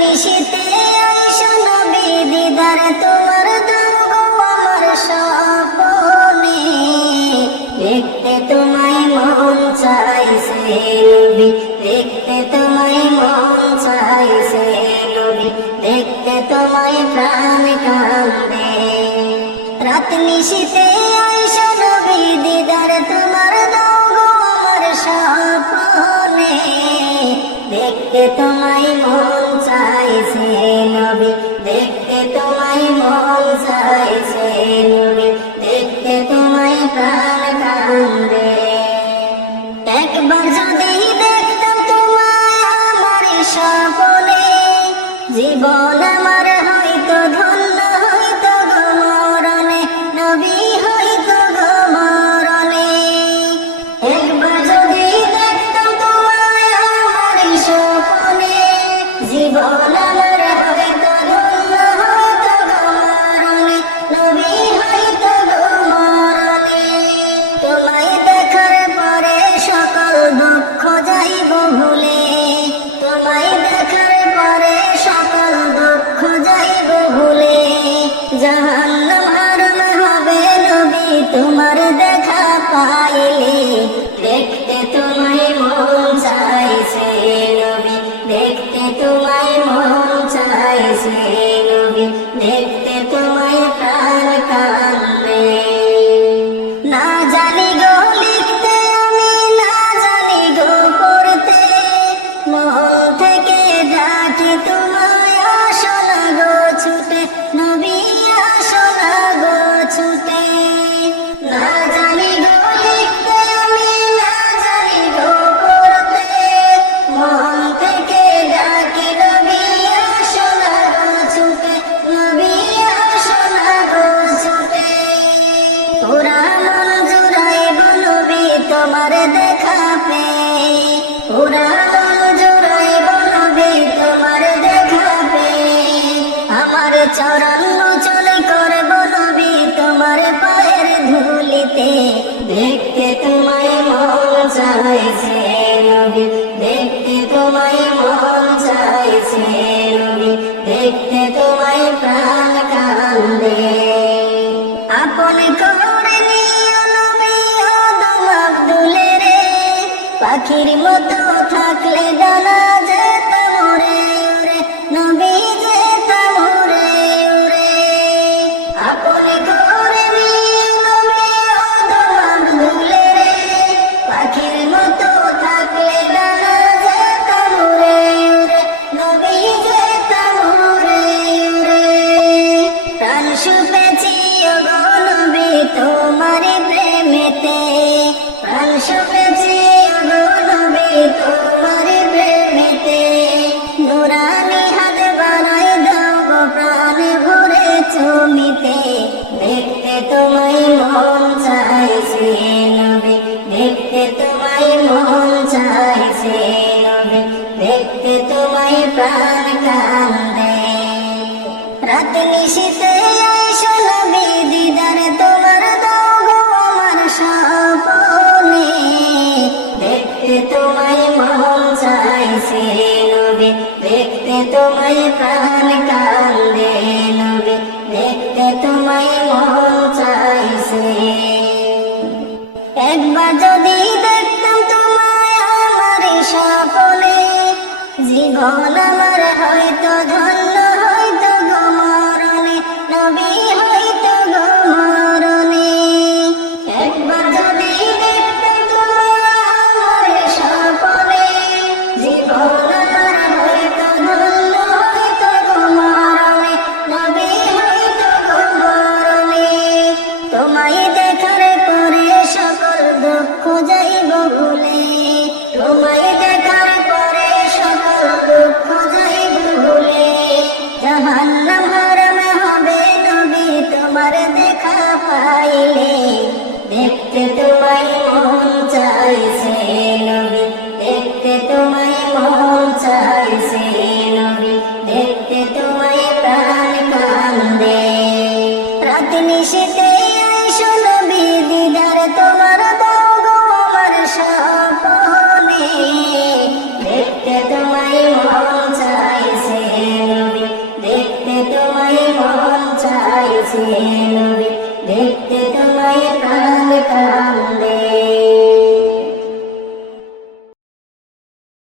নিশীথে আইসো নবী দিদার তোমার দাও আমার স্বপ্নে। দেখতে তোমায় মন চাইছে নবী, দেখতে তোমায় মন চাইছে নবী, দেখতে তোমায় প্রাণ কান্দে। রাত নিশীথে আইসো নবী দিদার তোমার দাও আমার স্বপ্নে। দেখতে তোমায় মন চাইছে নবী, দেখতে তোমায় মন চাইছে নবী, দেখতে তোমায় প্রাণ কান্দে। একবার যদি দেখতাম তোমায় আমার স্বপ্নে, জীবন আমার হয়তো ধন্য হয়তো গো মরণে, নবী হয়তো গো মরণে। একবার যদি দেখতাম তোমায় আমার স্বপ্নে, জীবন আমার হয়তো ধন্য হয়তো গো মরণে, নবী হয়তো গো মরণে। তোমায় দেখার পরে সকল দুঃখ যাইব ভুলে, তোমায় দেখার পরে সকল দুঃখ যাইব ভুলে। জাহান্নাম হারাম হবে নবী তোমার দেখা পাইলে। দেখতে তোমায় মন চাইছে নবী, দেখতে তোমায় মন চাইছে নবী, দেখতে তোমায় প্রাণ কান্দে। না জানি গো লিখতে আমি, না জানি গো পড়তে, মন থেকে ডাকি তোমায় আসো না গো ছুটে, নবী আসো না গো ছুটে। না জানি গো লিখতে আমি, না জানি গো পড়তে, মন থেকে ডাকি নবী আসো না গো ছুটে, নবী আসো না গো ছুটে। পুরা মন জুড়াইব নবী তোমার দেখা পেয়ে, পুরা মন জুড়াইব নবী তোমার দেখা পেয়ে। আমার চরণ মোচন করব নবী তোমার পায়ের ধুলিতে। দেখতে তোমায় মন চাইছে নবী, দেখতে তোমায় মন চাইছে নবী, দেখতে তোমায় প্রাণ কান্দে। আপন করে নিও নবী আদম আব্দুলে রে, পাখির মতো থাকলে ডানা যেতাম উড়ে উড়ে, নবী যেতাম উড়ে উড়ে। আপন করে নিও নবী আদম আব্দুলে রে, পাখির মতো থাকলে ডানা যেতাম উড়ে উড়ে, নবী যেতাম উড়ে উড়ে। প্রাণ সুপেছি ওগো নবী তোমার প্রেমেতে, প্রাণ সুপেছি ওগো নবী তোমার প্রেমেতে। নুরানি হাত বানাই দাও গো প্রাণ ভরে চুমিতে। দেখতে তোমায় মন চাইছে নবী, দেখতে তোমায় মন চাইছে নবী, দেখতে তোমায় প্রাণ কান্দে। রাত নিশীথে আইসো নবী দিদার তোমার দাও গো আমার স্বপ্নে। দেখতে তোমায় মন চাইছে নবী, দেখতে তোমায় প্রাণ কান্দে নবী, দেখতে তোমায় মন চাইছে। একবার যদি দেখতাম তোমায় আমার স্বপ্নে, জীবন আমার হয়তো ধন্য হয়তো গো মরণে, নবী হয়তো গো মরণে। একবার যদি দেখতাম তোমায় আমার স্বপ্নে, জীবন আমার হয়তো ধন্য হয়তো গো মরণে, নবী হয়তো গো মরণে। তোমায় দেখার পরে সকল দুঃখ যাইব ভুলে, তোমায় দেখার পরে সকল দুঃখ যাইব ভুলে। জাহান্নাম হারাম হবে নবী তোমার দেখা পাইলে। দেখতে তোমায় মন চাইছে নবী, দেখতে তোমায় মন চাইছে নবী, দেখতে তোমায় প্রাণ কান্দে। রাত নিশীথে আইসো নবী দিদার তোমার দাও গো আমার স্বপ্নে। দেখতে তোমায় মন চাইছে কাছে নবী দেখতে তোমায় প্রাণ কান্দে